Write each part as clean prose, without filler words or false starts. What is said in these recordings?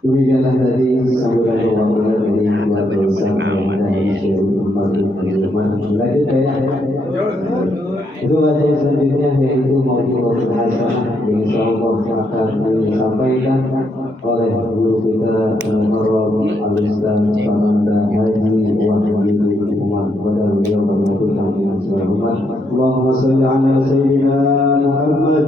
Demikianlah tadi sambutan pengulangan dari keluarga besar yang ada di seluruh tempat di rumah. Lanjut ya. Itu ada yang selanjutnya yaitu mau'izah hasanah yang insyaallah akan disampaikan oleh guru kita Al-Mukarram Al-Ustaz Pamanda Haji Wahyu Umar kepada beliau mengucapkan dengan selamat. Allahumma shalli ala sayyidina Muhammad.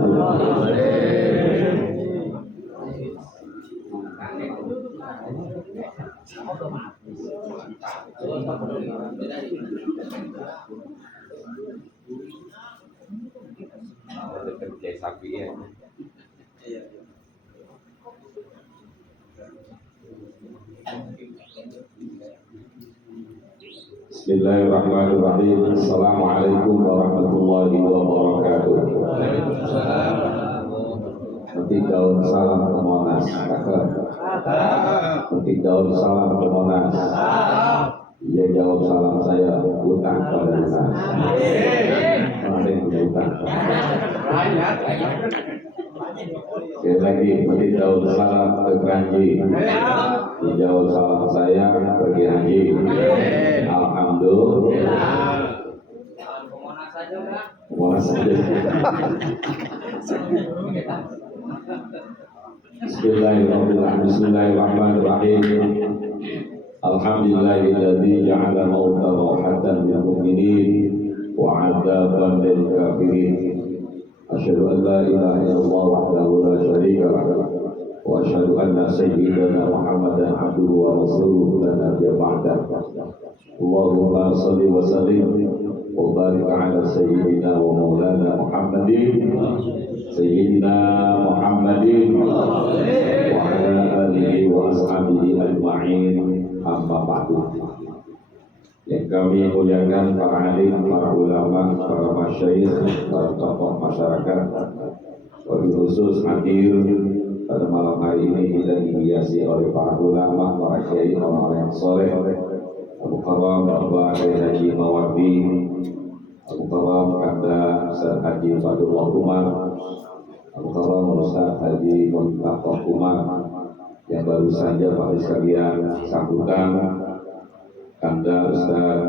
Bismillahirrahmanirrahim. Assalamualaikum warahmatullahi wabarakatuh. Ketik daun salam ke Monas. Ketik daun salam ke Monas. Ia jawab salam saya, utang pada Monas. Mana punya utang? Sekali lagi, ketik daun salam ke Kranji. Dijawab salam saya pergi haji. Alhamdulillah. Monas saja. Bismillahirrahmanirrahim. Alhamdulillahilladzi ja'ala mauta rahatan lil mu'minin wa 'adzaban lil kafirin. Asyhadu an la ilaha illallah wahdahu la syarika lahu wa asyhadu anna sayyidana Muhammadan abduhu wa rasuluhu la nabiyya ba'dahu. Allahumma shalli wa sallim wa barik ala sayyidina wa maulana Muhammadin sayyidina Muhammadin wa ala alihi wa ashabihi ajma'in, amma ba'du. Yang kami muliakan para alim, para ulama, para masyayikh, para tokoh masyarakat, wabil khusus hadir pada malam hari ini kita dihiasi oleh para ulama, para kiai, orang-orang yang soleh, Al-Mukarram Bapak Haji Mawardi, Al-Mukarram Kanda Ustaz Haji Fadullah Umar, Al-Mukarram Ustaz Haji Muntaqah Umar, yang baru saja Pak sekalian sambutan Kanda Ustaz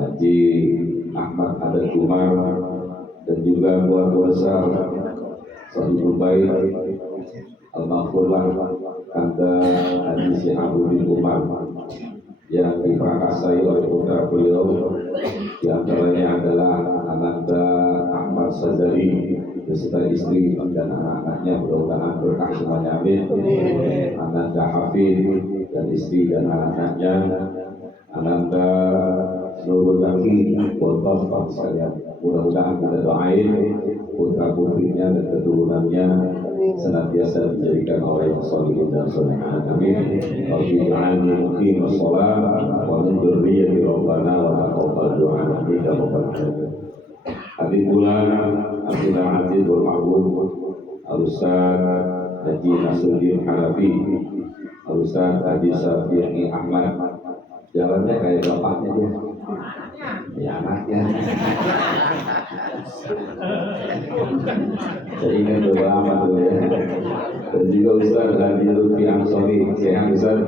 Haji Ahmad Adat Umar, dan juga keluarga besar Sahibul Bait Al-Maghfurlah Kanda Haji Syihabuddin Umar yang diperakasai oleh putra beliau, di antaranya adalah Ananda Ahmad Sazali beserta istri dan anak-anaknya, mudah-mudahan berkah semuanya, amin. Ananda Hafid dan istri dan anak-anaknya, Ananda seluruh Zaki, Boltos, Pak sekalian, mudah-mudahan kita doain putra putrinya dan keturunannya senantiasa dijadikan oleh sholihin dan sholihat, amin. Rabbi ja'alni muqima shalah wa min dzurriyyati rabbana wa taqabbal du'a, amin ya rabbal alamin. Hadir pula Abdul Aziz wal Ma'bud Al-Ustaz Haji Nasruddin Hanafi, Al-Ustaz Haji Syafi'i Ahmad. Jalannya kayak bapaknya dia, ya anaknya. Saya ingat beberapa tuh ya. Dan juga Ustaz Haji Lutfi Ansori, sehat Ustaz.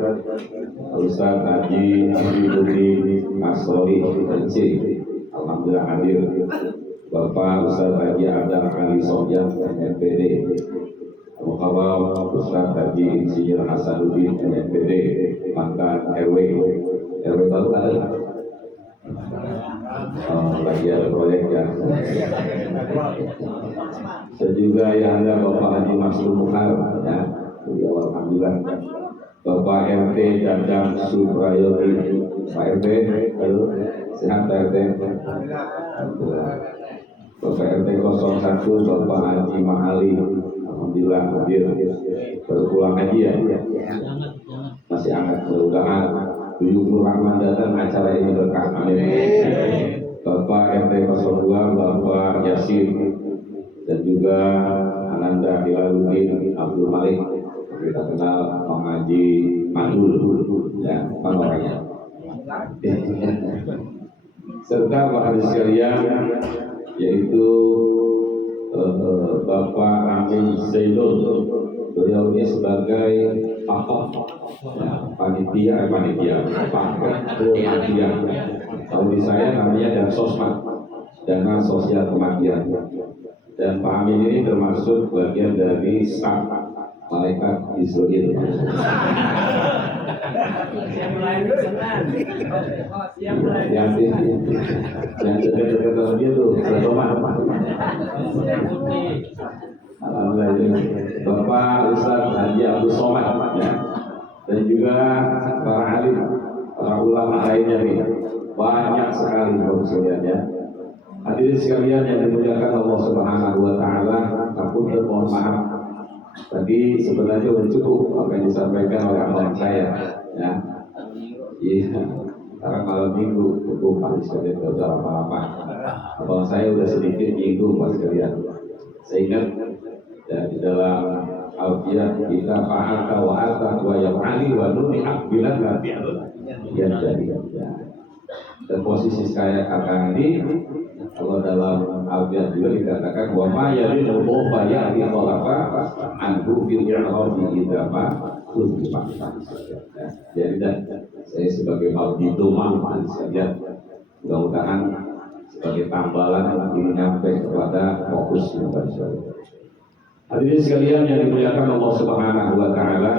Ustaz Haji Lutfi Ansori MC, alhamdulillah hadir. Bapak Ustaz Haji Adam Ali Sofyan MPD, Al-Mukarram Ustaz Haji Insinyur Hasanuddin MPD, mantan RW baru ada. Lagi ada proyek ya. Saya juga yang ada Bapak Haji Masrur Mukhar ya, alhamdulillah. Bapak RT Dadang Suprayoti, Pak RT, halo, sehat Pak RT. Alhamdulillah. Bapak RT 01 Bapak Haji Mahali, alhamdulillah hadir. Baru pulang haji ya? Masih hangat, mudah-mudahan Buyukul Rahman datang acara ini berkah, amin. Bapak RT 02 Bapak Yasir dan juga Ananda Hilaluddin Abdul Malik, kita kenal Pak Haji Madul ya, apa orangnya, serta Pak Haji sekalian, yaitu Bapak Amin Zainul. Beliau ini sebagai panitia, kalau di saya namanya dan sosmed, dana sosial kematian. Dan Pak Amin ini termasuk bagian dari staf malaikat Israel. Yang dekat-dekat dia tuh Salman. Alhamdulillah, Bapak Ustaz Haji Abdul Somad ya. Dan juga para alim, para ulama lainnya nih, banyak sekali sekalian ya. Hadirin sekalian yang dimuliakan Allah Subhanahu wa taala, aku mohon maaf. Tadi sebenarnya sudah cukup apa yang disampaikan oleh abang saya ya. Iya, karena malam minggu cukup habis sekalian tidak usah apa-apa. Abang saya sudah sedikit nyinggung mas sekalian. Saya ingat ya, di dalam Al-Qiyah kita fa'alta wa ata wa yaf'ali wa nuni akbilan yang jadi ya. Dan posisi saya kakak ini kalau dalam Al-Qiyah juga dikatakan wa ma yadinu dhufa ya'ti khalafa anhu fil i'radi idama kuntipak. Jadi saya sebagai maudidomah saja mudah-mudahan sebagai tambalan ini sampai kepada fokus yang tadi. Hadirin sekalian yang dimuliakan Allah Subhanahu wa taala.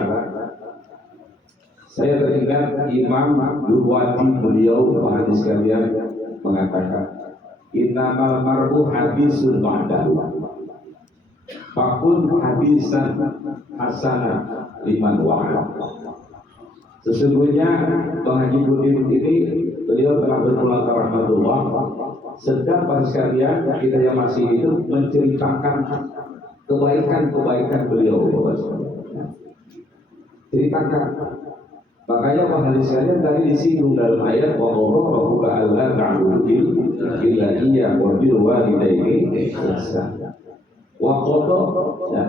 Saya teringat Imam Durwati beliau hadis sekalian mengatakan innamal mar'u hadisun ba'dahu. Fakun hadisan hasanah liman wa'a. Sesungguhnya Bang Haji Budin ini beliau telah berpulang ke rahmatullah. Sedang pada sekalian kita yang masih hidup menceritakan kebaikan beliau. Ceritakan. Makanya Pak Hadis sekalian tadi disinggung dalam ayat wa rabbuka alla ta'budu illa iyyahu wa bil walidayni ihsana. Wa qada ya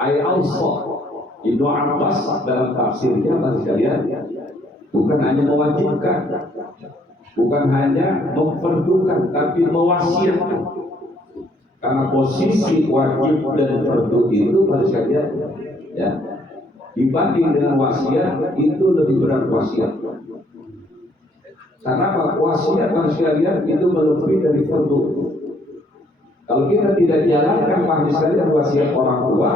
ay awsa. Ibnu Abbas dalam tafsirnya Pak sekalian bukan hanya mewajibkan, bukan hanya memperdukan, tapi mewasiatkan. Karena posisi wajib dan fardu itu pada sekalian ya dibanding dengan wasiat itu lebih berat wasiat. Karena apa? Wasiat pada sekalian itu melebihi dari fardu. Kalau kita tidak jalankan pada sekalian wasiat orang tua,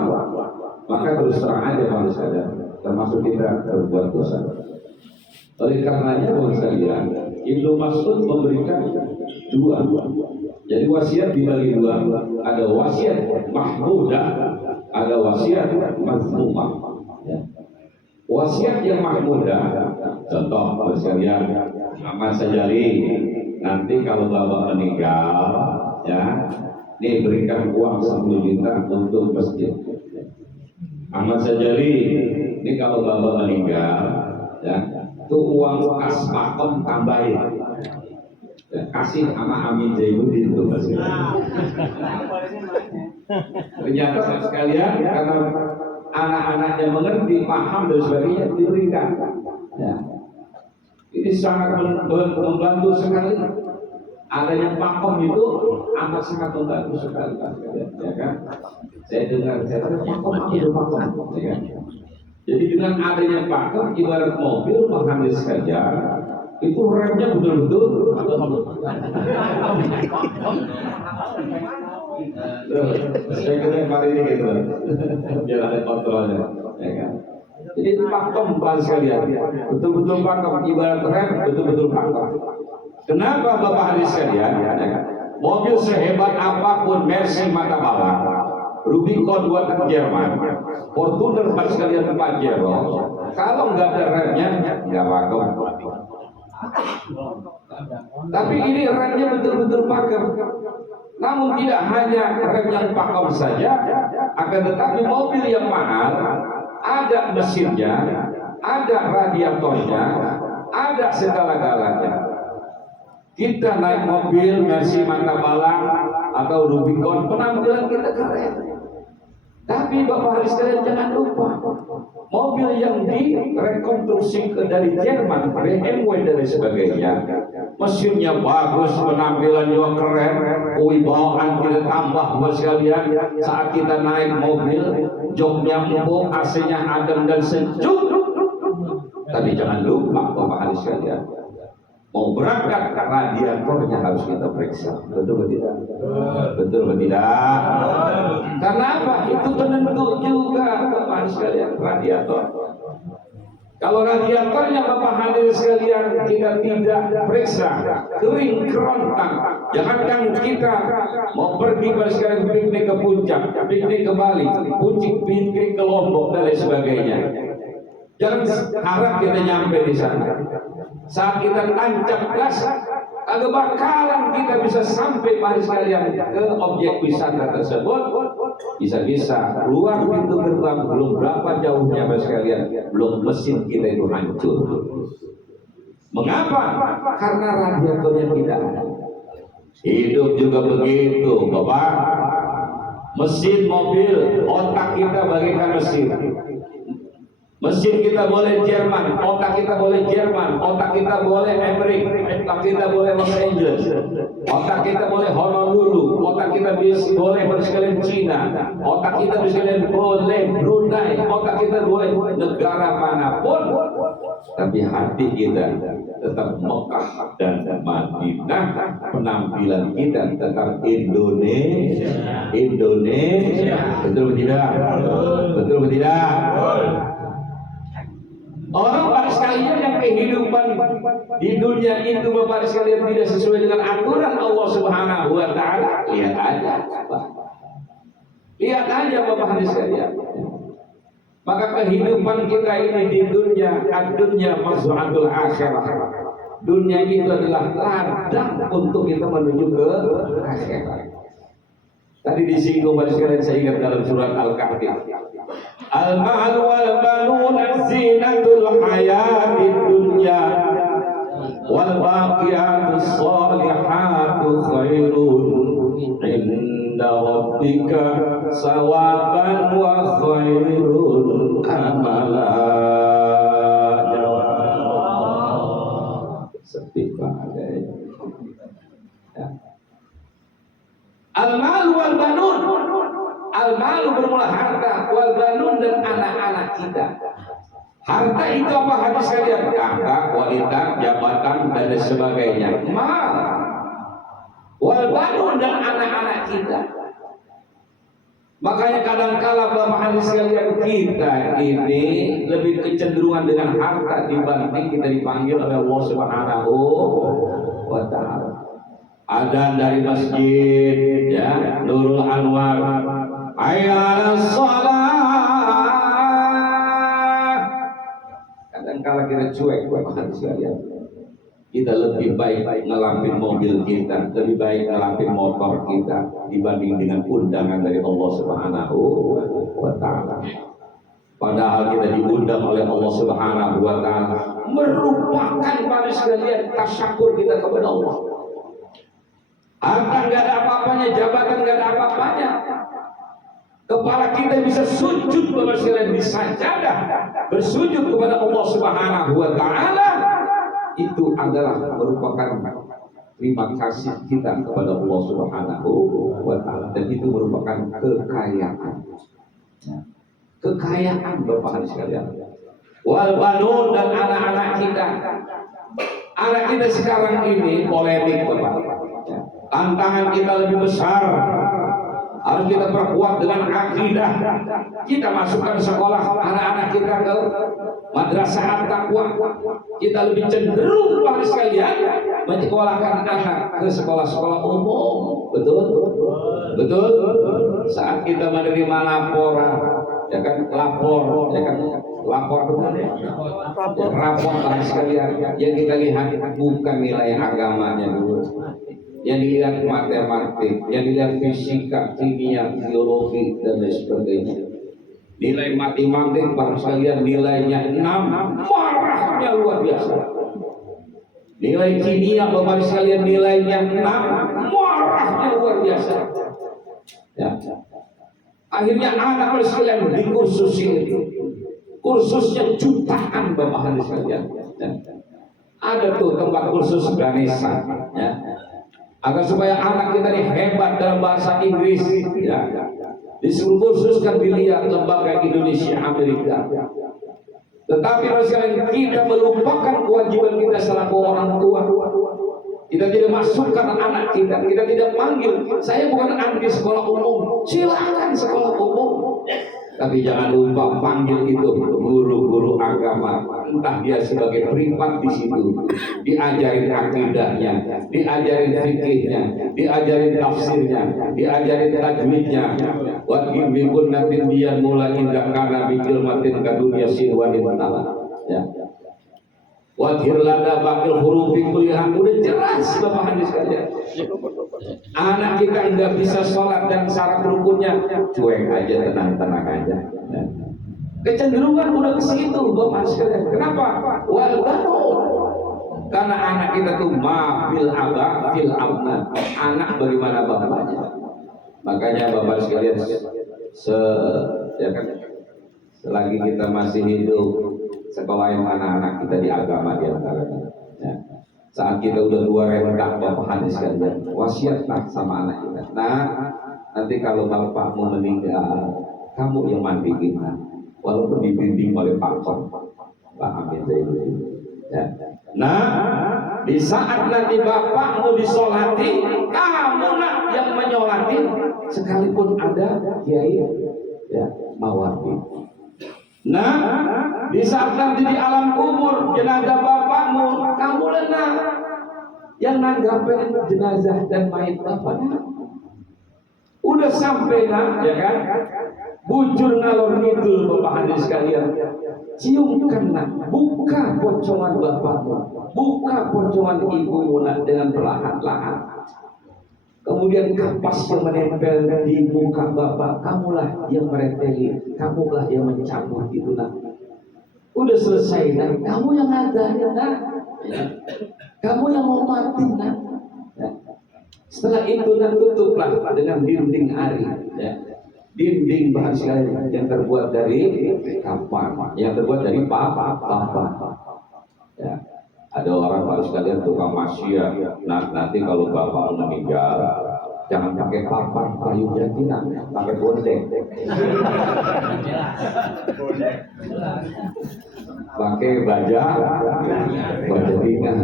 maka terus terang aja pada sekalian termasuk kita berbuat dosa. Oleh karenanya pada sekalian Ibnu Mas'ud memberikan dua. Jadi wasiat dibagi dua, ada wasiat mahmudah, ada wasiat mazmumah. Ya. Wasiat yang mahmudah, contoh sekalian, Ahmad Sajali, nanti kalau bapak meninggal, ya, nih berikan uang 10 juta untuk masjid. Ahmad Sajali, ini kalau bapak meninggal, ya, tuh uang kas makom tambahin. Ya, kasih sama Amin Zainuddin itu masih. Ternyata sekalian karena anak-anaknya mengerti, paham dan sebagainya diberikan. Ya. Ini sangat membantu sekali. Adanya pakom itu amat sangat membantu sekali, ya kan? Saya dengar pakom itu pakom, ya kan? Jadi dengan adanya pakom ibarat mobil menghandis saja. Itu remnya betul-betul saya kira kemarin ini gitu biar ada kontrolnya ya kan? Jadi pakem bahas sekalian betul-betul pakem ibarat rem betul-betul pakem. Kenapa Bapak Hadis sekalian ya kan? Mobil sehebat apapun Mercy mata bala Rubicon buatan Jerman Fortuner bahas sekalian Pajero kalau nggak ada remnya nggak pakem. Tapi ini remnya betul-betul pakem. Namun tidak hanya rem yang pakem saja, akan tetapi mobil yang mahal ada mesinnya, ada radiatornya, ada segala-galanya. Kita naik mobil Mercy Manta Balang atau Rubicon, penampilan kita keren. Tapi Bapak Haris sekalian jangan lupa, mobil yang direkonstruksi dari Jerman, BMW dan sebagainya, mesinnya bagus, penampilan juga keren, kewibawaan kita tambah buat sekalian. Saat kita naik mobil, joknya empuk, AC-nya adem dan sejuk. Tapi jangan lupa Bapak Hadis sekalian, mau berangkat radiatornya harus kita periksa. Betul tidak? Betul tidak? Karena apa? Itu penentu juga Bapak Hadis sekalian, radiator. Kalau radiatornya Bapak Hadirin sekalian kita tidak periksa, kering kerontang. Jangankan kita mau pergi pada sekarang piknik ke puncak, piknik ke Bali, piknik ke Lombok dan lain sebagainya. Jangan harap kita nyampe di sana. Saat kita tancap gas, agak bakalan kita bisa sampai pada sekalian ke objek wisata tersebut. Bisa-bisa keluar pintu gerbang belum berapa jauhnya Bapak sekalian, belum mesin kita itu hancur. Mengapa? Karena radiatornya tidak ada. Hidup juga begitu Bapak. Mesin mobil, otak kita bagaikan mesin. Mesin kita boleh Jerman, otak kita boleh Jerman, otak kita boleh Amerika, otak kita boleh Los Angeles, otak kita boleh Honolulu, otak kita boleh sekalian Cina, otak kita sekalian boleh Brunei, otak kita boleh negara manapun. Tapi hati kita tetap Mekah dan Madinah, penampilan kita tetap Indonesia. Betul tidak? Betul tidak? Orang pada sekalian yang kehidupan di dunia itu Bapak sekalian tidak sesuai dengan aturan Allah Subhanahu wa taala, lihat aja Bapak sekalian. Maka kehidupan kita ini di dunia, dunia mazhatul akhirah. Dunia itu adalah ladang untuk kita menuju ke akhirat. Tadi disinggung pada sekalian, saya ingat dalam surat Al-Kahfi. Al-mal wal banun zinatul hayatid dunya wal baqiyatus salihatu khairun inda rabbika sawaban wa khairun amala. Sepi banget ya. Al-mal wal banun, al-malu bermula harta, wal banun dan anak-anak kita. Harta itu apa hadis sekalian? Harta, wanita, jabatan dan sebagainya. Mal, wal banun dan anak-anak kita. Makanya kadangkala Bapak hadis sekalian, kita ini lebih kecenderungan dengan harta dibanding kita dipanggil oleh Allah Subhanahu wa taala. Adzan dari masjid ya, Nurul Anwar, hayya 'alas shalah. Kadang-kala kita cuek Bapak sekalian. Kita lebih baik ngelampin mobil kita, lebih baik ngelampin motor kita dibanding dengan undangan dari Allah Subhanahu wa taala. Padahal kita diundang oleh Allah Subhanahu wa taala, merupakan pada sekalian tasyakur kita kepada Allah. Harta nggak ada apa-apanya, jabatan nggak ada apa-apanya. Kepala kita bisa sujud Bapak sekalian di sajadah, bersujud kepada Allah Subhanahu wa taala. Itu adalah merupakan terima kasih kita kepada Allah Subhanahu wa taala, dan itu merupakan kekayaan. Kekayaan Bapak sekalian. Wal banun dan anak-anak kita. Anak kita sekarang ini polemik Bapak. Tantangan kita lebih besar. Harus kita perkuat dengan akidah. Kita masukkan sekolah anak-anak kita ke madrasah at-taqwa. Kita lebih cenderung Bapak sekalian menyekolahkan anak ke sekolah-sekolah umum. Betul? Betul? Saat kita menerima laporan, ya kan, lapor, ya kan, lapor betul ya? Rapor Bapak sekalian, yang kita lihat bukan nilai agamanya dulu, yang dilihat matematik, yang dilihat fisika, kimia, biologi dan lain sebagainya. Nilai matematik Bapak sekalian nilainya 6, marahnya luar biasa. Nilai kimia Bapak sekalian nilainya 6, marahnya luar biasa. Ya. Akhirnya anak Bapak sekalian di kursus ini, kursusnya jutaan Bapak sekalian. Ya. Ada tuh tempat khusus Ganesha, ya. Agar supaya anak kita ini hebat dalam bahasa Inggris, ya. Disuruh khususkan dilihat lembaga Indonesia Amerika. Tetapi sekalian kita melupakan kewajiban kita selaku orang tua. Kita tidak masukkan anak kita tidak panggil. Saya bukan anti sekolah umum, silakan sekolah umum. Tapi jangan lupa panggil itu guru-guru agama, entah dia sebagai privat di situ, diajarin akidahnya, diajarin fikihnya, diajarin tafsirnya, diajarin tajwidnya. Wa bikun natin dia mulai indah karena bikil matin kadunya sinwani ta'ala. Ya. Wadhir lana bakil hurufin kuliah. Udah jelas Bapak hadis sekalian. Anak kita nggak bisa sholat dan syarat rukunnya, cuek aja, tenang-tenang aja. Kecenderungan udah ke situ Bapak sekalian. Kenapa? Karena anak kita tuh mafil abak fil abna. Anak bagaimana bapaknya. Makanya Bapak sekalian, ya kan, selagi kita masih hidup, sekolahin anak-anak kita di agama di antaranya. Ya. Saat kita udah tua renta, Bapak hadis sekalian, wasiatlah sama anak kita. Nah, nanti kalau bapakmu meninggal, kamu yang mandiin, walaupun dibimbing oleh pakon. Paham ya saya itu. Ya. Nah, di saat nanti bapakmu disolati, kamu nak yang menyolati, sekalipun ada kiai, ya, mawati. Nah, di saat nanti di alam kubur jenazah bapakmu, kamu lenang yang nanggapin jenazah dan mayat bapaknya. Udah sampai nak, ya kan? Bujur ngalor ngidul Bapak hadis sekalian. Ciumkan nak, buka pocongan bapakmu, buka pocongan ibumu nak dengan perlahan-lahan. Kemudian kapas yang menempel di muka bapak, kamulah yang mereteli, kamulah yang mencabut itu nak. Udah selesai nak, kamu yang ada ya nak, kamu yang mau mati nak. Setelah itu nak tutuplah dengan dinding ari, ya. Dinding bahan sekalian yang terbuat dari kapan, yang terbuat dari papa. Ya. Ada orang harus sekalian tukang masyia. Nah, nanti kalau bapak meninggal, jangan pakai papan kayu jatinan, pakai bondeng. Pakai baja ringan.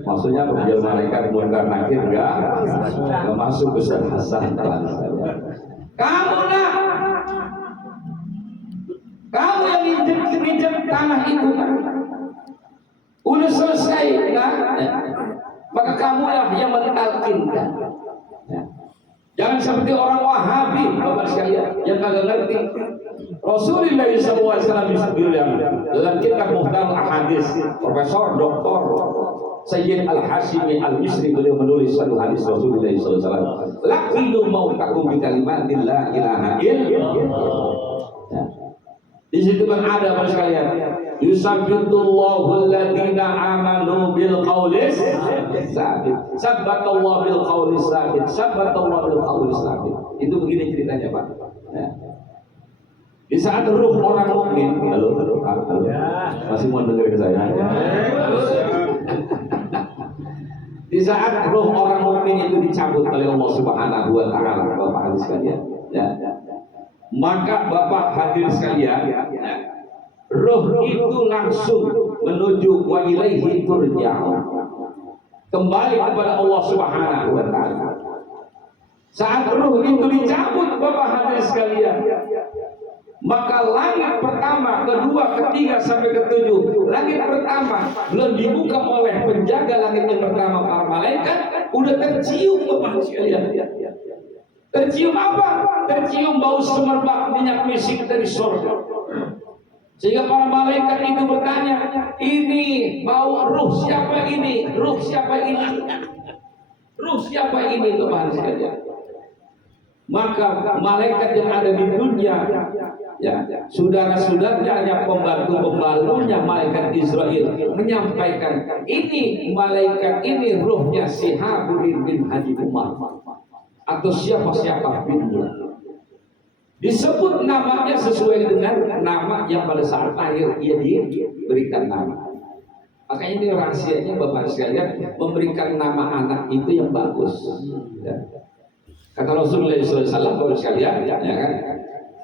Maksudnya perjalanan malaikat munkar nakir enggak masuk besar hasan. Kamu nak, kamu yang injek tanah itu nak. Udah selesai kan? Maka kamulah yang mentalkinkan. Jangan seperti orang Wahabi Bapak sekalian yang kagak ngerti. Rasulullah SAW bilang dalam kitab Muhtal Ahadis, Profesor Dr. Sayyid Al-Hashimi Al-Misri beliau menulis satu hadis Rasulullah SAW. Laqidu mautakum bi kalimatin la ilaha illallah. Di situ kan ada Bapak sekalian. Yusabbitullahu alladhina amanu bil qawlis sabit. Sabbatallahu bil qawlis sabit. Sabbatallahu bil qawlis sabit. Itu begini ceritanya Pak. Ya. Di saat ruh orang mukmin, halo, masih mau dengerin saya? Di saat ruh orang mukmin itu dicabut oleh Allah Subhanahu wa taala, Bapak hadis sekalian. Ya. Maka Bapak hadir sekalian, roh itu langsung menuju wa ilaihi turja'un, kembali kepada Allah Subhanahu wa taala. Saat roh itu dicabut Bapak hadir sekalian, maka langit pertama, kedua, ketiga sampai ketujuh. Langit pertama belum dibuka oleh penjaga langit yang pertama para malaikat, udah tercium Bapak sekalian. Tercium apa? Tercium bau semerbak minyak misik dari surga. Sehingga para malaikat itu bertanya, ini bau ruh siapa ini? Ruh siapa ini? Ruh siapa ini Bapak sekalian? Maka malaikat yang ada di dunia, ya, saudara-saudaranya, pembantu-pembantunya malaikat Israel menyampaikan, ini malaikat ini ruhnya si Habuddin bin Haji Umar atau siapa bin Umar. Disebut namanya sesuai dengan nama yang pada saat lahir ia diberikan nama. Makanya ini rahasianya Bapak sekalian, memberikan nama anak itu yang bagus. Ya. Kata Rasulullah SAW, Bapak sekalian, ya kan?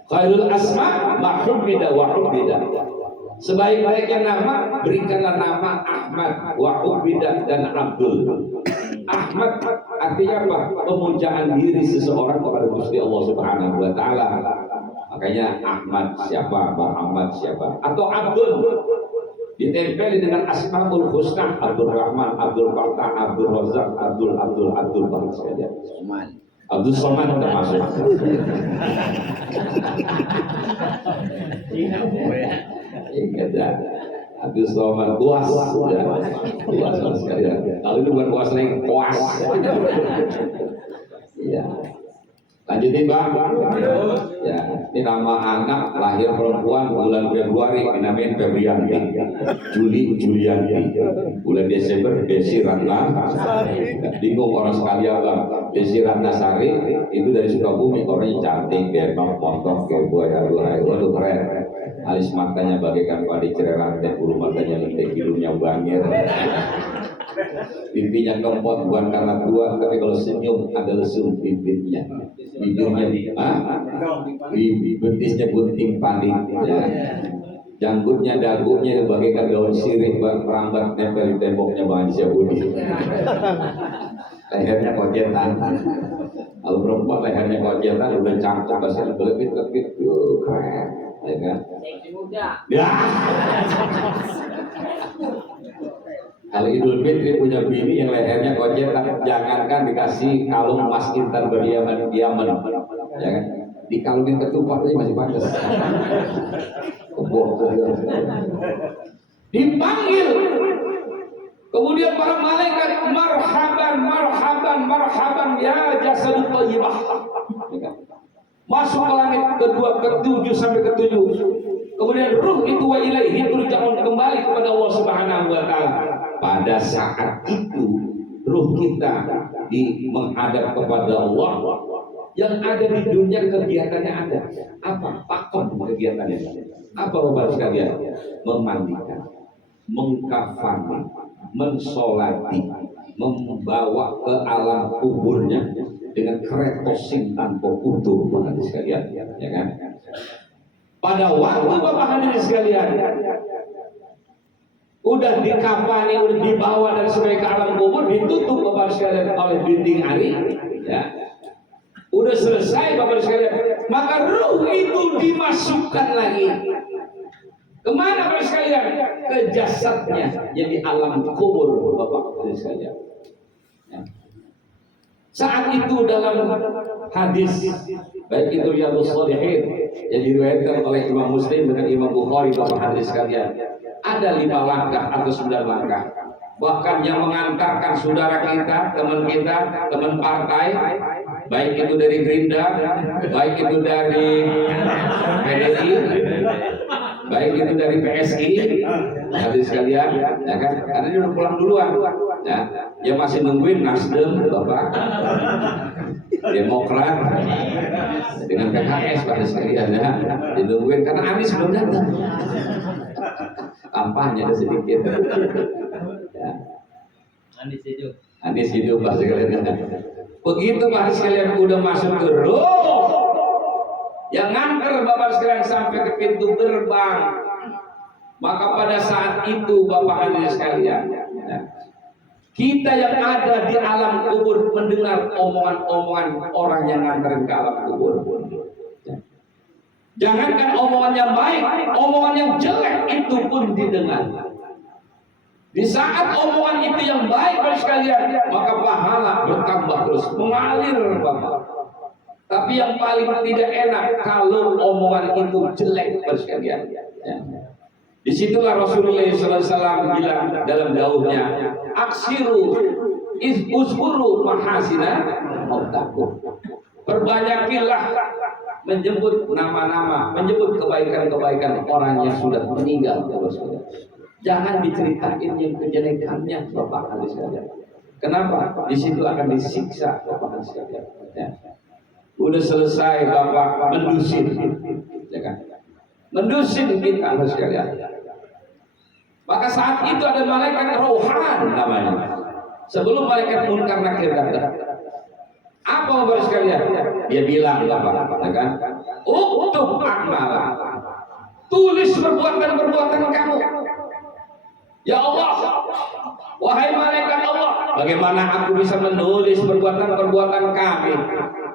Khairul asma ma'hubida wa'ubida. Sebaik-baiknya nama, berikanlah nama Ahmad, wa'ubida, dan Abdul. Ahmad artinya apa? Pemujaan diri seseorang kepada Gusti Allah Subhanahu wa Ta'ala. Makanya Ahmad siapa, Muhammad siapa, atau Abdul ditempeli dengan Asmaul Husna, Abdul Rahman, Abdul Fattah, Abdul Razak, Abdul Baik saja. Abdul Somad termasuk. Abdul Somad puas, puas sekali. Kalau ini bukan puas lagi, puas. Iya. Lanjutin Bang. Ya, ini nama anak lahir perempuan bulan Februari dinamain Febrianti, Juli Julianti, bulan Desember Desi Ratna. Bingung orang sekalian Bang, Desi Ratna Sari itu dari Sukabumi, orangnya cantik, gembang, montok, keboy, aduh keren. Alis matanya bagaikan padi cererante, bulu matanya lentik, hidungnya bangir. Pipinya kempot bukan karena tua, tapi kalau senyum ada lesung bibitnya. Bibirnya, betisnya gunting padi. Ya. Janggutnya, dagunya bagaikan daun sirih, merambat nempel di temboknya Bang Syabudi. Lehernya kocetan. Kalau perempuan lehernya kocetan udah cangkok, kasih lebih-lebih, keren. Ya kan? Ya. Kalau Idul Fitri punya bini yang lehernya kocetan, jangankan dikasih kalung emas intan berdiaman, ya kan? Dikalungin ketupat aja masih pantas. Dipanggil. Kemudian para malaikat marhaban ya jasadut thayyibah. Masuk ke langit kedua, ketujuh sampai ketujuh. Kemudian ruh itu wa ilaihi turja'un, kembali kepada Allah Subhanahu wa Ta'ala. Pada saat itu ruh kita menghadap kepada Allah. Yang ada di dunia kegiatannya ada. Apa? Pakem kegiatannya. Apa Bapak sekalian? Memandikan, mengkafani, mensolati, membawa ke alam kuburnya dengan keretosin tanpa utuh, Bapak sekalian, ya kan? Pada waktu Bapak hadirin sekalian, udah dikafani, udah dibawa dari sebagai ke alam kubur, ditutup Bapak sekalian oleh dinding ari, ya. Udah selesai Bapak sekalian, maka ruh itu dimasukkan lagi. Kemana Bapak sekalian? Ke jasadnya yang di alam kubur Bapak sekalian. Ya. Saat itu dalam hadis baik itu Riyadhus Shalihin yang diriwayatkan oleh Imam Muslim dengan Imam Bukhari, Bapak hadis sekalian, ada 5 langkah atau 9 langkah. Bahkan yang mengantarkan saudara kita, teman partai, baik itu dari Gerindra, baik itu dari PDI, baik itu dari PSI, hadis sekalian, ya kan? Karena dia udah pulang duluan, ya. Dia masih nungguin Nasdem, Bapak, Demokrat, dengan PKS, hadis sekalian, ya. Dinungguin karena Anies belum datang. Kampanye ada sedikit. Ya. Anies hidup Pak sekalian. Begitu Pak sekalian udah masuk ke ruh yang nganter Bapak sekalian sampai ke pintu gerbang, maka pada saat itu Bapak hadirin sekalian, ya, kita yang ada di alam kubur mendengar omongan-omongan orang yang nganterin ke alam kubur. Ya. Jangankan omongan yang baik, omongan yang jelek itu pun didengar. Di saat omongan itu yang baik Bapak sekalian, maka pahala bertambah terus, mengalir Bapak. Tapi yang paling tidak enak kalau omongan itu jelek Bapak sekalian. Ya. Disitulah Rasulullah SAW bilang dalam dauhnya, aksiru uzkuru mahasina mautakum. Perbanyakilah menyebut nama-nama, menyebut kebaikan-kebaikan orang yang sudah meninggal Bapak sekalian. Jangan diceritain yang kejelekannya Bapak hadis sekalian. Kenapa? Di situ akan disiksa Bapak hadis sekalian. Ya. Udah selesai Bapak mendusin, ya kan? Mendusin kita hadis sekalian. Maka saat itu ada malaikat Rauhan namanya. Sebelum malaikat Munkar Nakir datang. Apa kabar sekalian? Dia bilang apa? Ya kan? Uktub a'mala. Tulis perbuatan-perbuatan kamu. Ya Allah, wahai malaikat Allah, bagaimana aku bisa menulis perbuatan-perbuatan kami?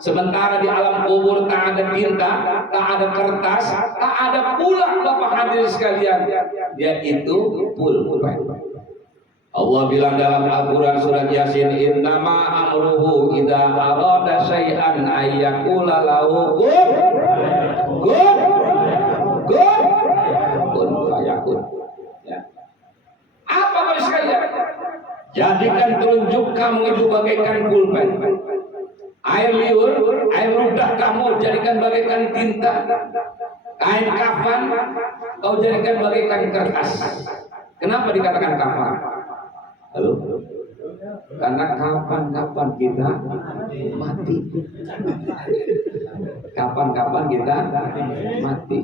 Sementara di alam kubur tak ada tinta, tak ada kertas, tak ada pula Bapak hadirin sekalian. Dia itu pulpen. Allah bilang dalam Al-Quran surat Yasin, innama amruhu idza arada syai'an ayyakula lahu kun fayakun. Ya. Apa Bapak sekalian? Jadikan telunjuk kamu itu bagaikan pulpen. Air liur, air ludah kamu jadikan bagaikan tinta. Kain kafan kau jadikan bagaikan kertas. Kenapa dikatakan kafan? Halo? Karena kapan-kapan kita mati. Kapan-kapan kita mati.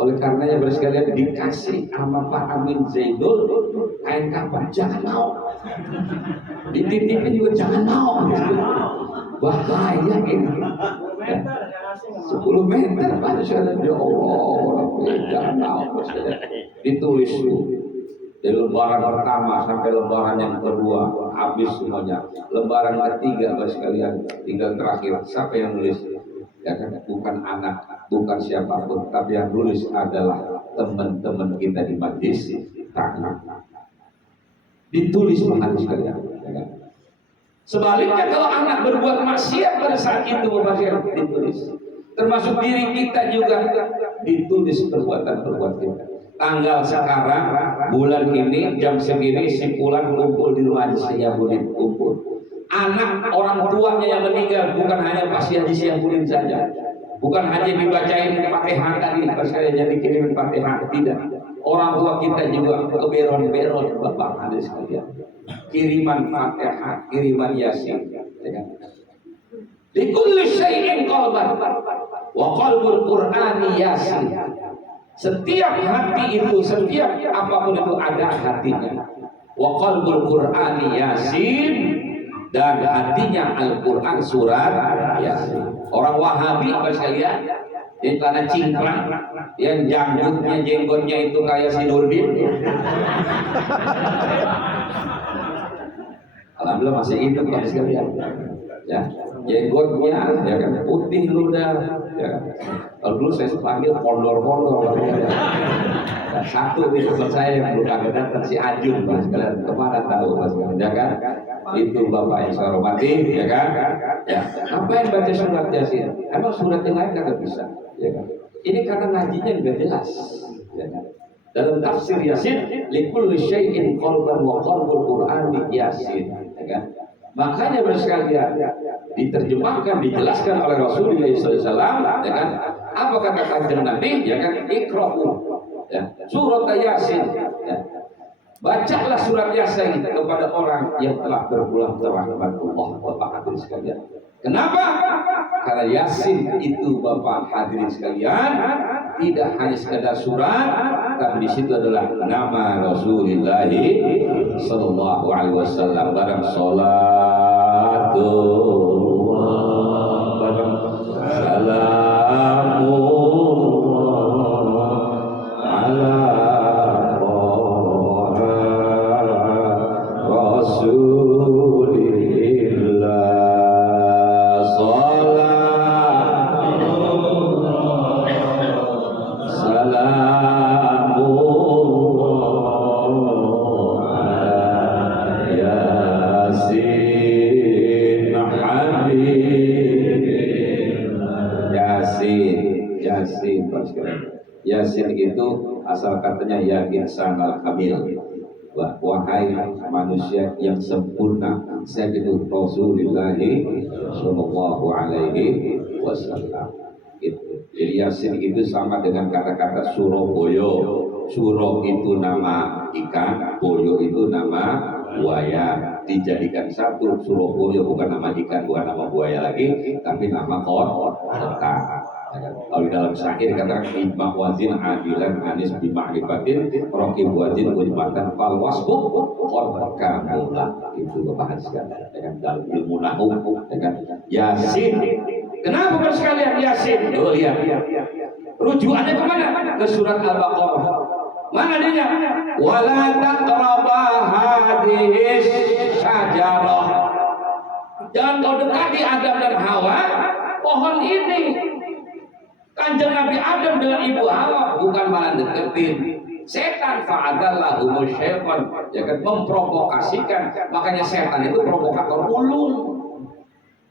Oleh karenanya bersekalian dikasih sama Pak Amin Zaidul kain kafan, jangan mau. Dititipin juga jangan mau. Bahaya ini. 10 meter Pak, ya Allah, jangan mau. Ditulis dulu. Dari lembaran pertama sampai lembaran yang kedua habis semuanya. Lembaran ketiga sekalian tinggal terakhir. Siapa yang nulis? Ya kan, bukan anak, bukan siapapun, tapi yang nulis adalah teman-teman kita di majlis taklim. Ditulis majelis sekalian. Ya kan? Sebaliknya kalau anak berbuat maksiat pada saat itu ditulis. Termasuk diri kita juga ditulis perbuatan-perbuatan kita. Tanggal sekarang, bulan ini, jam segini, si Fulan kumpul di rumah Haji Syihabudin kumpul. Anak orang tuanya yang meninggal bukan hanya Pak Haji Syihabudin saja, bukan hanya dibacain Fatihah tadi, pas kalian dikirimin Fatihah, tidak. Orang tua kita juga keberon-beron Bapak Haji sekalian. Kiriman Fatihah, kiriman Yasin. Likulli syai'in qalban wa qalbul Qur'ani Yasin. Setiap hati itu, setiap apapun itu ada hatinya. Wa qalbul Qur'ani Yasin, dan hatinya Al-Qur'an surat Yasin. Orang Wahabi apa sekalian? Yang celana cingkrang, yang janggutnya, jenggotnya itu kayak si Nurdin. Alhamdulillah masih hidup ya sekalian. Ya, jenggotnya ya kan putih ludah. Ya. Kalau dulu saya panggil pondor-pondor. Nah, satu di tempat saya yang belum kagak datang si Ajun Mas sekalian, kemana tahu Mas ya kan? Itu Bapak yang saya hormati, ya kan? Ya. Ngapain baca surat Yasin? Emang surat yang lain kagak bisa, ya kan? Ini karena ngajinya juga jelas, ya kan? Dalam tafsir Yasin, likulli syai'in qalban wa qalbul Qur'ani Yasin, ya kan? Makanya bersekalian diterjemahkan, dijelaskan oleh Rasulullah SAW, ya kan? Apa kata kanjeng Nabi? Ya kan? Iqra'u, ya. Surat Yasin, ya. Bacalah surat Yasin kepada orang yang telah berpulang ke rahmatullah. Bapak hadirin sekalian. Kenapa? Karena Yasin itu Bapak hadirin sekalian tidak hanya sekedar surat, tapi di situ adalah nama Rasulullah sallallahu alaihi wasallam. Barang salatullah, barang salamullah ala Yasin itu asal katanya ya insanal kamil, wahai manusia yang sempurna. Saya itu Rasulullah sallallahu alaihi wasallam. Jadi Yasin itu sama dengan kata-kata Surabaya. Suro itu nama ikan, boyo itu nama buaya. Dijadikan satu, Surabaya bukan nama ikan, bukan nama buaya lagi, tapi nama kota. Kalau di dalam syair dikatakan ijma wazin adilan anis bima'rifatin raqib wazin ujmatan fal wasbu qad kamulah. Itu Bapak sekalian dengan dalam ilmu nahwu dengan Yasin. Kenapa Bapak sekalian Yasin? Oh lihat. Rujukannya kemana? Ke surat Al-Baqarah. Mana dia? Wala taqraba hadhis syajarah. Jangan kau dekati Adam dan Hawa pohon ini. Kanjeng Nabi Adam dengan Ibu Hawa bukan malah deketin. Setan fa'adallahu syaitan, ya kan, memprovokasikan. Makanya setan itu provokator ulung.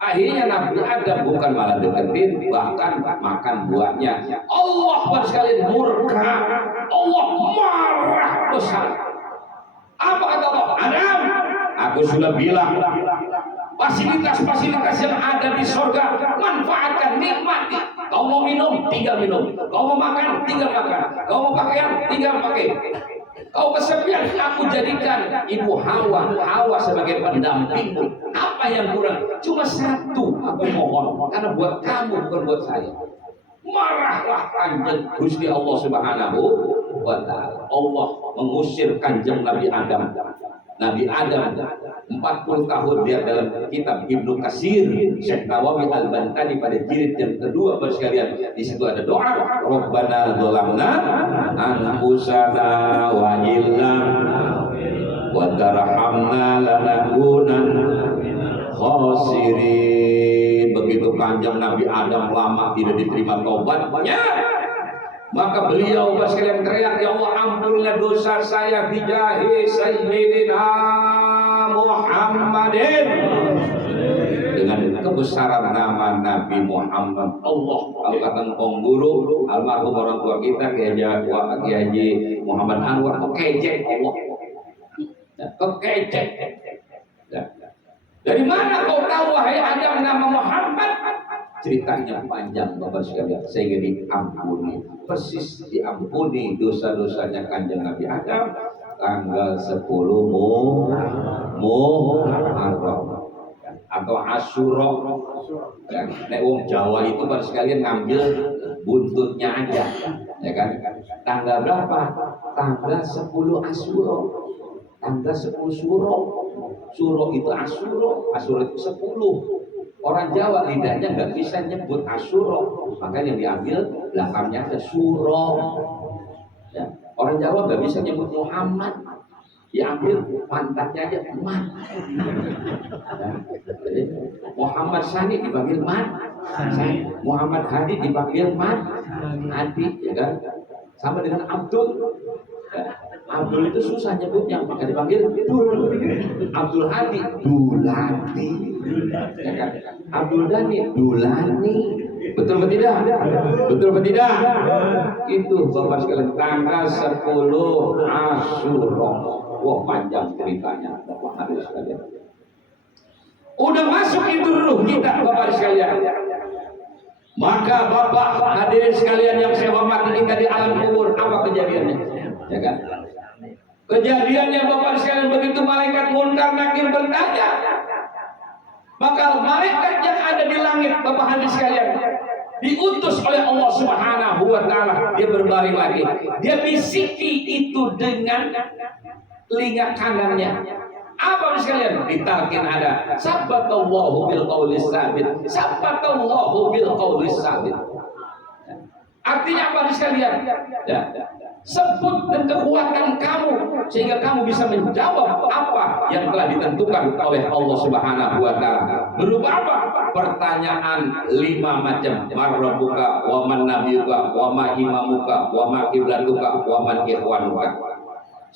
Akhirnya Nabi Adam bukan malah deketin, bahkan makan buahnya. Allah sekalian murka, Allah marah besar. Apa kata Allah? Adam, aku sudah bilang fasilitas-fasilitas yang ada di surga manfaatkan, nikmati. Kau mau minum, tinggal minum. Kau mau makan, tinggal makan. Kau mau pakaian, tinggal pakai. Kau kesepian, aku jadikan Ibu Hawa sebagai pendampingmu. Apa yang kurang? Cuma satu, aku mohon, karena buat kamu bukan buat saya. Marahlah Kanjeng Gusti Allah Subhanahu wa Ta'ala. Allah mengusir Kanjeng Nabi Adam. Nabi Adam 40 tahun dia dalam kitab Ibnu Katsir, Syekh Nawawi Al-Bantani pada jilid yang kedua sekalian. Di situ ada doa, Rabbana dzalamna anfusana wa illam wa tarhamna lanakunanna khasirin. Begitu panjang Nabi Adam lama tidak diterima taubatnya, maka beliau sekalian teriak, ya Allah ampunilah dosa saya bijahi sayyidina Muhammadin, dengan kebesaran nama Nabi Muhammad. Allah, kalau kata ngkong guru almarhum orang tua kita Kiai Haji Muhammad Anwar, kekejek Allah, kekejek. Dari mana kau tahu wahai Adam nama Muhammad? Ceritanya panjang Bapak sekalian, sehingga diampuni, persis diampuni dosa-dosanya Kanjeng Nabi Adam tanggal 10 Muharram atau Asyura. Nek wong Jawa itu Bapak sekalian ngambil buntutnya aja, ya kan? Tanggal berapa? Tanggal 10 Asyura. Tanggal 10 Suro itu Asyura itu 10. Orang Jawa lidahnya nggak bisa nyebut Asyura, makanya diambil belakangnya ada Suro. Ya. Orang Jawa nggak bisa nyebut Muhammad, diambil pantatnya aja Mat. Ya. Jadi Muhammad Sani dipanggil Mat, Muhammad Hadi dipanggil Mat Hadi, ya kan? Sama dengan Abdul. Ya. Abdul itu susah nyebutnya, maka dipanggil Dul. Abdul Hadi Dulati, ya kan? Abdul Dhani Dulani. Betul atau tidak? Betul atau tidak? Itu Bapak sekalian tanggal 10 Asyura. Wah panjang ceritanya Bapak hari sekalian. Udah masuk itu ruh kita Bapak sekalian. Maka Bapak hadirin sekalian yang saya hormati, kita di alam kubur apa kejadiannya? Ya kan? Kejadiannya Bapak sekalian, begitu malaikat Munkar Nakir bertanya, maka malaikat yang ada di langit Bapak hadis sekalian diutus oleh Allah Subhanahu wa Ta'ala, dia berbaring lagi, dia bisiki itu dengan telinga kanannya. Apa sekalian? Ditalkin ada sabbatallahu bil qaulis sabit, sabbatallahu bil qaulis sabit. Artinya apa sekalian? Ya. Sebut dan kekuatan kamu sehingga kamu bisa menjawab apa yang telah ditentukan oleh Allah Subhanahu wa Ta'ala. Berupa apa? Pertanyaan 5 macam. Marrabbuka wa man nabiyuka wa ma imamuka wa ma qiblatuka wa man ikhwanuka.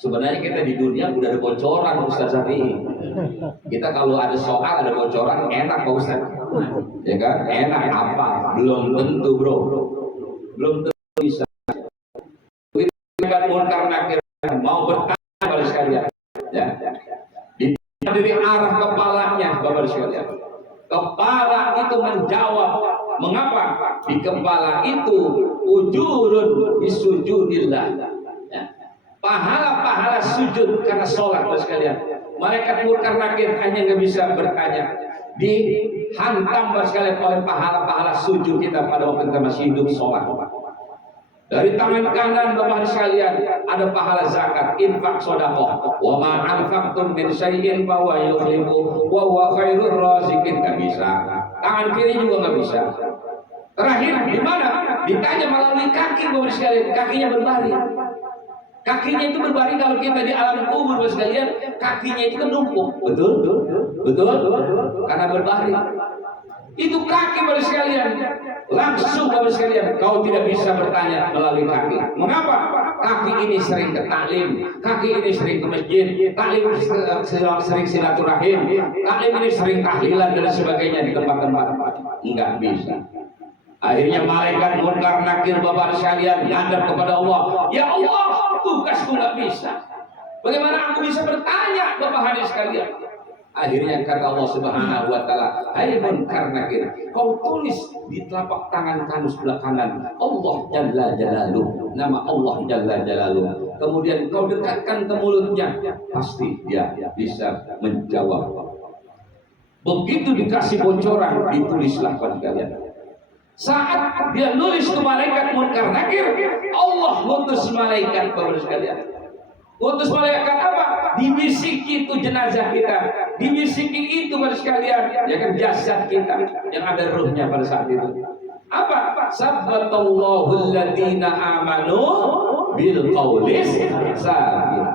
Sebenarnya kita di dunia udah ada bocoran Ustaz Syafi'i. Kita kalau ada soal, ada bocoran, enak Pak Ustaz. Ya kan? Enak apa? Belum tentu bro. Belum tentu bisa. Munkar Nakir mau bertanya kepada sekalian, ya, dari arah kepalanya Bapak sekalian. Kepala itu menjawab. Mengapa? Di kepala itu ujurun bisujudillah, ya. Pahala-pahala sujud karena sholat Bapak sekalian. Malaikat Munkar Nakir hanya nggak bisa bertanya, dihantam sekali oleh pahala-pahala sujud kita pada waktu kita masih hidup sholat. Dari tangan kanan Bapak sekalian ada pahala zakat, infak, sedekah. Wa ma anfaqtum min syai'in fa huwa yukhlifu wa huwa khairur raziqin. Enggak bisa. Tangan kiri juga enggak bisa. Terakhir di mana? Ditanya melalui kaki Bapak sekalian, kakinya berbaring. Kakinya itu berbaring kalau kita di alam kubur Bapak sekalian, kakinya itu kan numpuk. Betul? Betul? Karena berbaring. Itu kaki Bapak sekalian. Langsung Bapak sekalian, kau tidak bisa bertanya melalui kaki. Mengapa? Kaki ini sering ke taklim, kaki ini sering ke masjid, taklim sering silaturahim, taklim ini sering tahlilan dan sebagainya di tempat-tempat. Enggak bisa. Akhirnya malaikat munkar nakir Bapak sekalian menghadap kepada Allah. Ya Allah, tugasku enggak bisa. Bagaimana aku bisa bertanya Bapak hadis sekalian? Akhirnya kata Allah Subhanahu wa taala, "Hai munkar nakir, kau tulis di telapak tangan kanan sebelah kanan Allah Jalla Jalaluhu, nama Allah Jalla Jalaluhu. Kemudian kau dekatkan ke mulutnya, pasti dia bisa menjawab." Begitu dikasih bocoran, ditulislah pada kalian. Saat dia nulis ke malaikat munkar nakir, Allah ngutus malaikat Bapak sekalian. Utus malaikat apa? Dibisiki itu jenazah kita, dibisiki itu pada sekalian, ya kan jasad kita yang ada ruhnya pada saat itu. Apa? Sabbatallahu alladziina amanu bil qaulis sabit.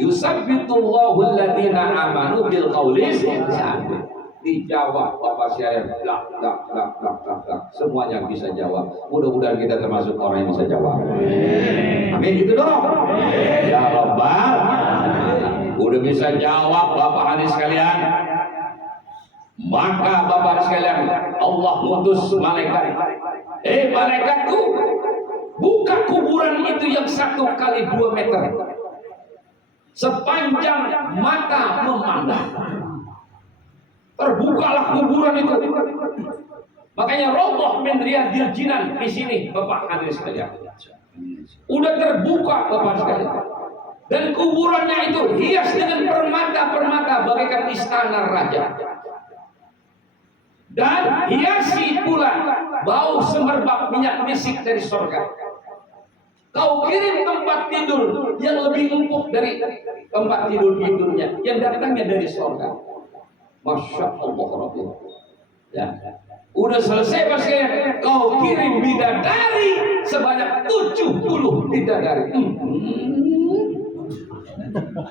Yusabbitullahu alladziina amanu bil qaulis sabit. Dijawab Bapak sekalian, semuanya bisa jawab. Mudah-mudahan kita termasuk orang yang bisa jawab. Amin gitu dong. Ya Rabbal, udah bisa jawab Bapak hadis sekalian. Maka Bapak sekalian, Allah mutus malaikat. Malaikatku, buka kuburan itu yang 1 kali 2 meter, sepanjang mata memandang. Terbukalah kuburan itu. Makanya roboh min riyadil jinan di sini Bapak hadis sekalian. Udah terbuka Bapak sekalian. Dan kuburannya itu hias dengan permata-permata bagaikan istana raja. Dan hiasi pula bau semerbak minyak misik dari surga. Kau kirim tempat tidur yang lebih empuk dari tempat tidurnya yang datangnya dari surga. Masya Allah Rabbil. Ya. Udah selesai Pak sekalian, kau kirim bidadari sebanyak 70 bidadari.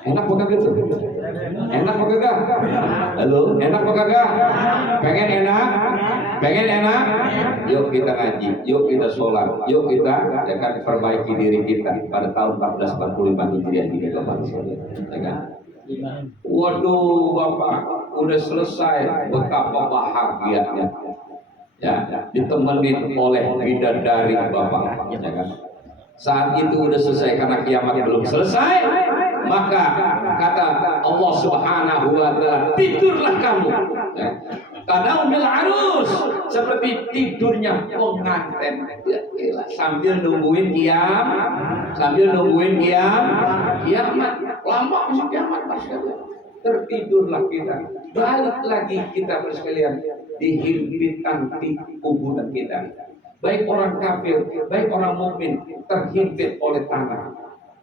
Enak apa kagak tuh? Enak apa kagak? Halo, enak apa kagak? Pengen enak? Pengen enak? Yuk kita ngaji, yuk kita sholat, yuk kita akan perbaiki diri kita pada tahun 1445 Hijriah ini Bapak sekalian. Ya kan? Waduh Bapak, udah selesai, betapa bahagianya. Ya, ditemenin oleh bidadari Bapak, ya kan? Saat itu udah selesai karena kiamat belum selesai, maka kata Allah Subhanahu wa taala, tidurlah kamu. Ya. Tadaumil arus, seperti tidurnya pengantin. Ya, sambil nungguin kiamat. Lama masuk kiamat sekalian. Tertidurlah kita. Balik lagi kita sekalian dihimpitan di kuburan kita. Baik orang kafir, baik orang mukmin terhimpit oleh tanah.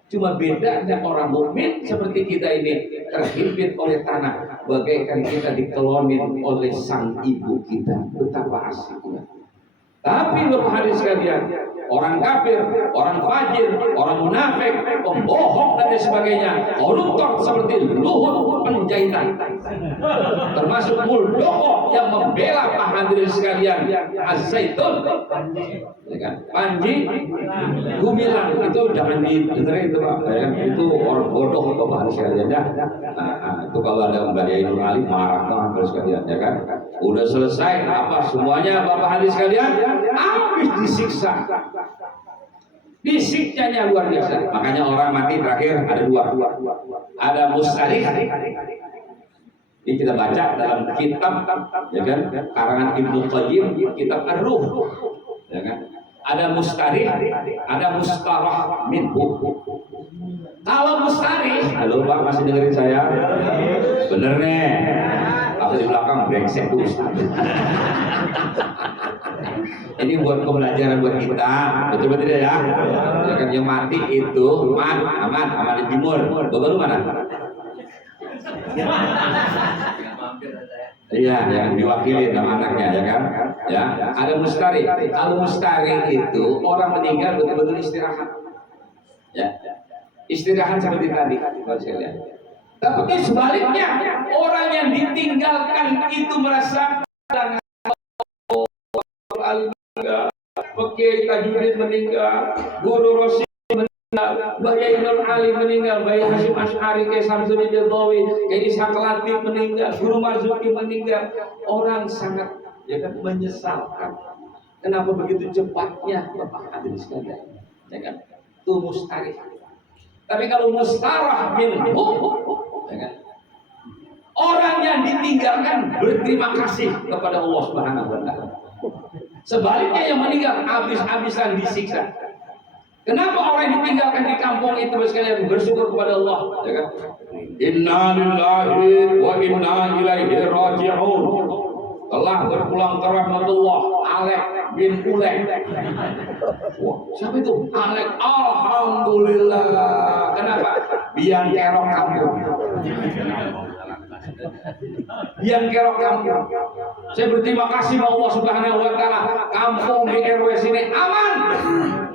Cuma bedanya orang mukmin seperti kita ini terhimpit oleh tanah, bagaikan kita dikelonin oleh sang ibu kita. Betapa asiknya. Tapi Bapak hadis sekalian, orang kafir, orang fajir, orang munafik, pembohong dan sebagainya, koruptor seperti Luhut Penjahitan, termasuk Muldoko yang membela Pak hadirin sekalian, Az-Zaitun, ya kan? Panji Gumilang, itu jangan didengerin itu Pak, ya kan? Itu orang bodoh Bapak hadirin sekalian ya. Itu kalau ada Mbak Yai Nur Ali marah banget sekalian, ya kan? Udah selesai apa semuanya Bapak hadis sekalian, habis disiksa. Disiksanya luar biasa. Makanya orang mati terakhir ada 2. Ada mustarikh. Ini kita baca dalam kitab, ya kan, karangan Ibnu Qayyim, kitab Ar-Ruh, ya kan. Ada mustarikh, ada mustarah minhu. Kalau mustarikh, halo Pak, masih dengerin saya? Bener nih. atau di belakang brengsek tuh Ustaz. Ini buat pembelajaran buat kita, betul-betul ya. Ya kan yang mati itu aman di timur. Bapak lu mana? Iya, yang diwakili sama anaknya ya kan. Ya, ada mustari. Kalau mustari itu orang meninggal betul-betul istirahat. Ya, istirahat seperti tadi kalau saya lihat. Tapi sebaliknya orang yang ditinggalkan itu merasa Kiai Tajuddin meninggal, Guru Rosi meninggal, Kiai Nur Ali meninggal, Kiai Hasyim Asy'ari, Kiai Samsudin Jabawi, Kiai Ishaq Latif meninggal, Guru Marzuki meninggal. Orang sangat ya kan menyesalkan. Kenapa begitu cepatnya Bapak hadirin sekalian? Ya kan? Itu mustahil. Tapi kalau mustarah minhu, ya kan? Orang yang ditinggalkan berterima kasih kepada Allah Subhanahu wa taala. Sebaliknya yang meninggal habis-habisan disiksa. Kenapa orang yang ditinggalkan di kampung itu sekalian bersyukur kepada Allah, ya kan? Inna lillahi wa inna ilaihi raji'un. Telah berpulang ke rahmatullah Alek bin Ulek. Wah, siapa itu? Alek. Alhamdulillah. Kenapa? Biang kerok kampung. Biang kerok kampung. Saya berterima kasih kepada Allah Subhanahu wa taala. Kampung di RW sini aman.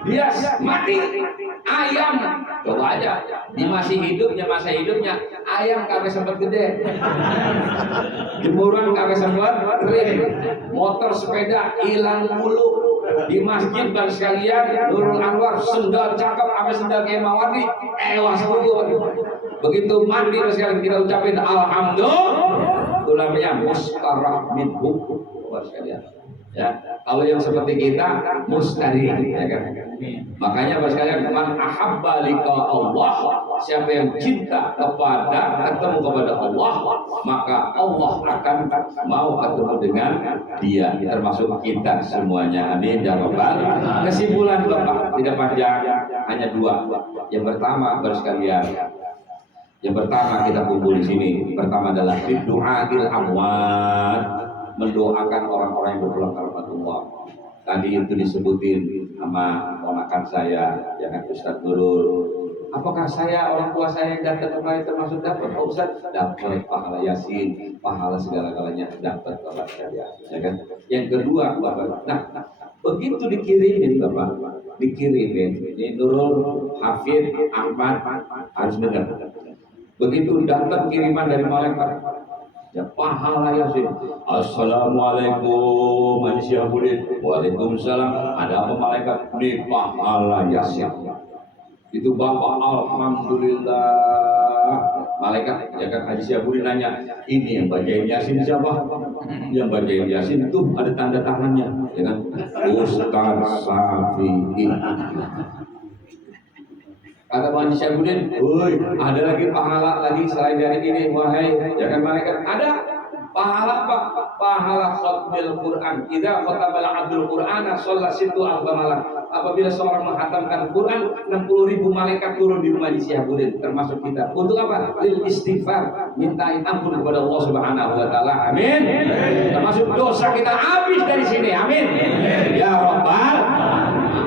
Dia mati ayam. Coba aja di masa hidupnya ayam kagak sempat gede. Jemuran kagak sempat kering. Motor sepeda hilang mulu. Di masjid dan sekalian Nurul Anwar sendal cakep sama sendal Kemawardi ewas dulu. Begitu mati sekalian kita ucapin alhamdulillah. Itu namanya mustarah minhu sekalian. Ya, kalau yang seperti kita mustari, ya kan? Makanya sekalian man ahabba liqa Allah, siapa yang cinta ketemu kepada Allah, maka Allah akan mau ketemu dengan dia, termasuk kita semuanya. Amin ya rabbal. Kesimpulan Bapak tidak panjang, hanya dua. Yang pertama sekalian, yang pertama kita kumpul di sini. Pertama adalah du'ail amwat, mendoakan orang-orang yang berpulang ke rahmatullah. Tadi itu disebutin sama ponakan saya, yang Ustaz Nurul. Apakah saya, orang tua saya yang datang kemarin termasuk dapat? Oh Ustaz, dapat pahala Yasin, pahala segala-galanya dapat Bapak sekalian. Ya kan? Yang kedua, Bapak. Nah, begitu dikirimin Bapak, dikirimin. Ini Nurul, Hafid, Ahmad harus dengar. Begitu datang kiriman dari malaikat, ya pahala Yasin. Assalamualaikum Haji Syafuddin. Waalaikumsalam. Ada apa malaikat? Ini pahala Yasin. Itu Bapak alhamdulillah. Malaikat ya kan Haji Syafuddin nanya, ini yang bacain Yasin siapa? Yang bacain Yasin itu ada tanda tangannya, ya kan? Ustaz Safi'i. Kata Haji Syafuddin, ada lagi pahala lagi selain dari ini, wahai ya kan malaikat? Ada pahala apa? Pahala khatmil Quran. Idza khatabal abdul Qur'ana shalla situ alfa. Apabila seorang menghatamkan Quran, 60.000 malaikat turun di rumah Haji Syafuddin, termasuk kita. Untuk apa? Lil istighfar, mintain ampun kepada Allah Subhanahu wa taala. Amin. Termasuk dosa kita habis dari sini. Amin. Ya rabbal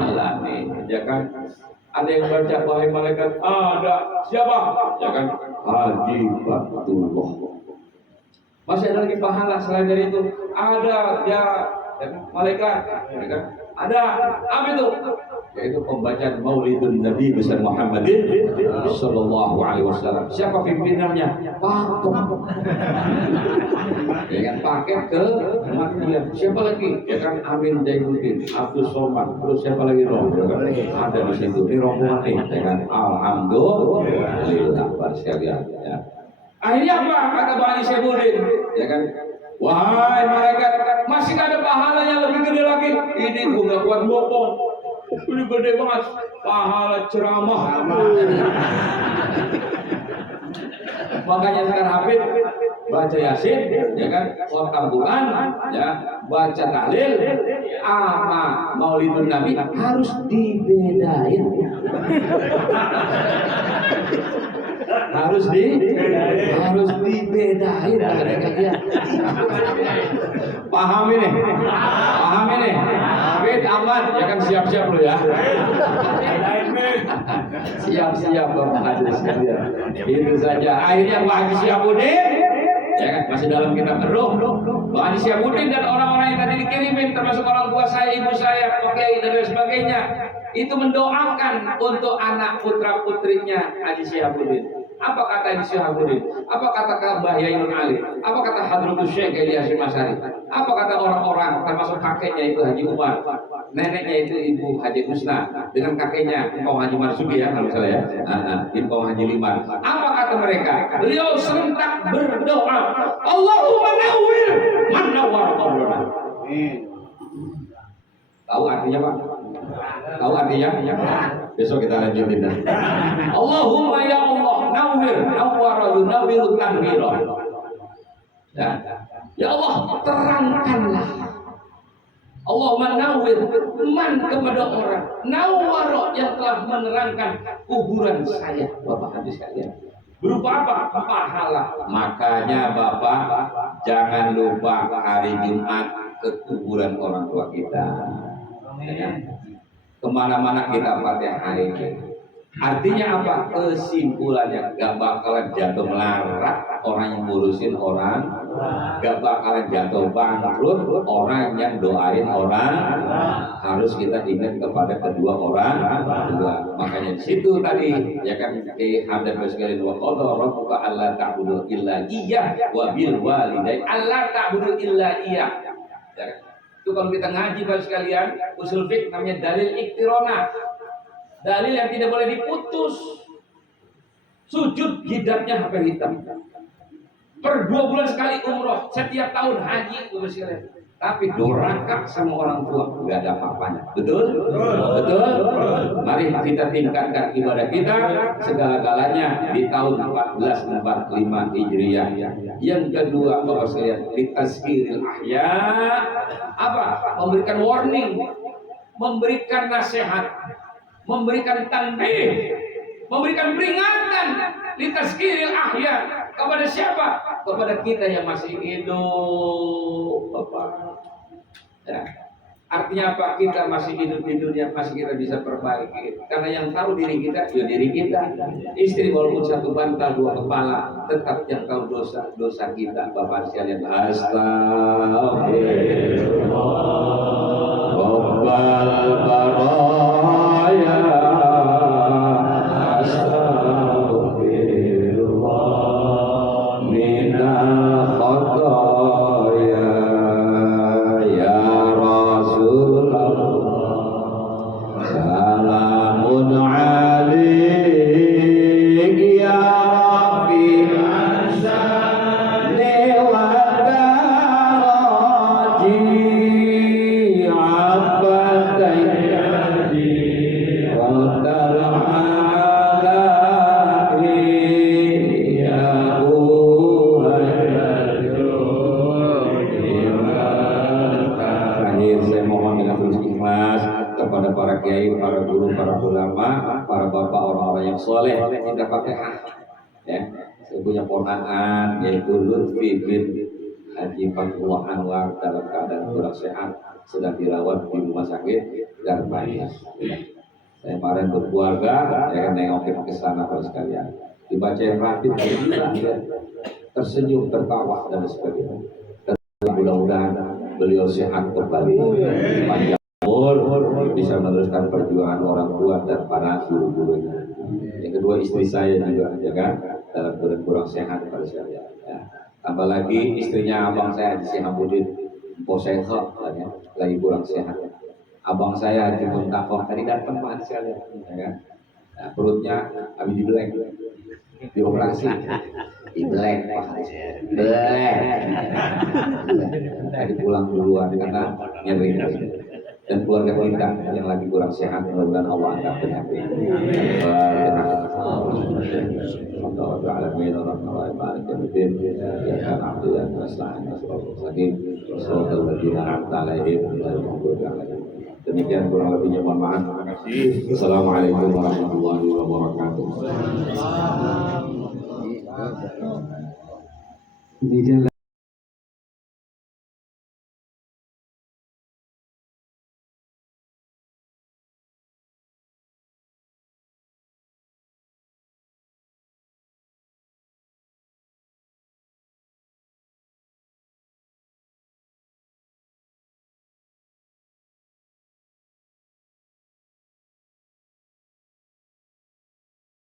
alamin. Ya kan? Ada yang baca wahai malaikat, ada siapa? Ya kan? Haji Fatullah. Masih ada lagi pahala selain dari itu? Ada ya malaikat, ya kan? Ada apa itu? Yaitu pembacaan Maulidun Nabi besar Muhammadin sallallahu alaihi wasallam. Siapa pimpinannya? Pakem. Ya kan, paket ke kematian. Siapa lagi? Ya kan Amin Jainuddin, Abdul Somad, terus siapa lagi roh? Ya kan? Ada di situ. Ini rombongan nih, ya kan? Alhamdulillah, Bapak sekalian. Ya. Akhirnya apa? Kata Haji Syafuddin, ya kan? Wahai malaikat, masih ada pahala yang lebih gede lagi. Ini gua nggak kuat bohong. Ini gede banget. Pahala ceramah. Makanya sekarang Habib baca Yasin, ya kan? Khatam Quran, ya, baca tahlil, sama Maulidun Nabi harus dibedain. Harus dibedain. bedain mereka dia. Paham ini? Fit aman, ya kan siap-siap lo ya. Siap-siap Bapak Haji sekalian. Itu saja. Akhirnya Pak Haji Syihabuddin, ya kan, masih dalam kitab Ar-Ruh. Pak Haji Syihabuddin dan orang-orang yang tadi dikirimin, termasuk orang tua saya, ibu saya, Pak Kiai dan lain sebagainya, itu mendoakan untuk anak putra putrinya Haji Syihabuddin. Apa kata Haji Syihabuddin? Apa kata Mbah Yainun Ali? Apa kata Hadratus Syekh Kiai Hasyim Asy'ari? Apa kata orang-orang, termasuk kakeknya itu Haji Umar, neneknya itu Ibu Haji Husna, dengan kakeknya Empong Haji Marzuki ya kalau salah ya, Empong Haji Limar. Apa kata mereka? Beliau serentak berdoa, Allahumma nawwir man nawwara qabrana. Tahu artinya Pak? Tahu artinya? Besok kita lanjutin dah. Allahumma ya Allah nawwara yunawwiru tanwira. Ya Allah terangkanlah. Allahumma nawwir man kepada orang nawwara yang telah menerangkan kuburan saya, Bapak Haji sekalian. Berupa apa? Pahala. Makanya Bapak jangan lupa hari Jumat ke kuburan orang tua kita. Kemana-mana kita Fatihah ini. Artinya apa? Kesimpulannya gak bakalan jatuh melarat orang yang ngurusin orang, gak bakalan jatuh bangkrut orang yang doain orang. Harus kita ingat kepada kedua orang tua. Makanya di situ tadi ya kan hadap sekalian wa qala rabbuka alla ta'budu illa iyyah wa bil walidayni alla ta'budu illa iyyah. Ya kan? Itu kalau kita ngaji Bapak sekalian, usul fiqh namanya dalil iktirona. Dalil yang tidak boleh diputus. Sujud jidatnya HP hitam. Per 2 bulan sekali umroh, setiap tahun haji Bapak sekalian. Tapi durhaka sama orang tua nggak ada apa-apanya. Betul? Betul? Mari kita tingkatkan ibadah kita segala-galanya di tahun 1445 Hijriah. Yang kedua Bapak sekalian, ditazkiril ahya. Apa? Memberikan warning, memberikan nasihat, memberikan tanbih, memberikan peringatan, ditazkiril ahya. Kepada siapa? Kepada kita yang masih hidup, Bapak. Ya. Artinya apa? Kita masih hidup di dunia, masih kita bisa perbaiki. Karena yang tahu diri kita, ya diri kita. Istri walaupun satu bantal dua kepala, tetap yang tahu dosa kita, Bapak sekalian. Astagfirullah. Rabbal baraya. Soleh kita pakai ya. Saya punya ponakan yaitu Lutfi bin Haji Fatullah Anwar dalam keadaan kurang sehat, sedang dirawat di rumah sakit Garbaya. Saya kemarin berkeluarga, saya nengokin ke sana kalau sekalian. Dibacain rapid ya. Tersenyum, tertawa dan sebagainya. Mudah-mudahan beliau sehat kembali, panjang umur, bisa meneruskan perjuangan orang tua dan para guru-gurunya. Yang kedua istri saya juga ya kan dalam keadaan kurang sehat pada sekalian. Ya. Tambah lagi istrinya abang saya Haji Syihabuddin Poseho ya, lagi kurang sehat. Abang saya Haji Muntakoh tadi datang Pak sekalian, ya kan? Nah, perutnya habis dibelek, dioperasi, dibelek Pak, belek. Tadi pulang duluan karena nyeri. Dan keluarga kita yang lagi kurang sehat, mudah-mudahan Allah angkat penyakit. Demikian kurang lebihnya, mohon maaf. Terima kasih. Assalamualaikum warahmatullahi wabarakatuh. di jalan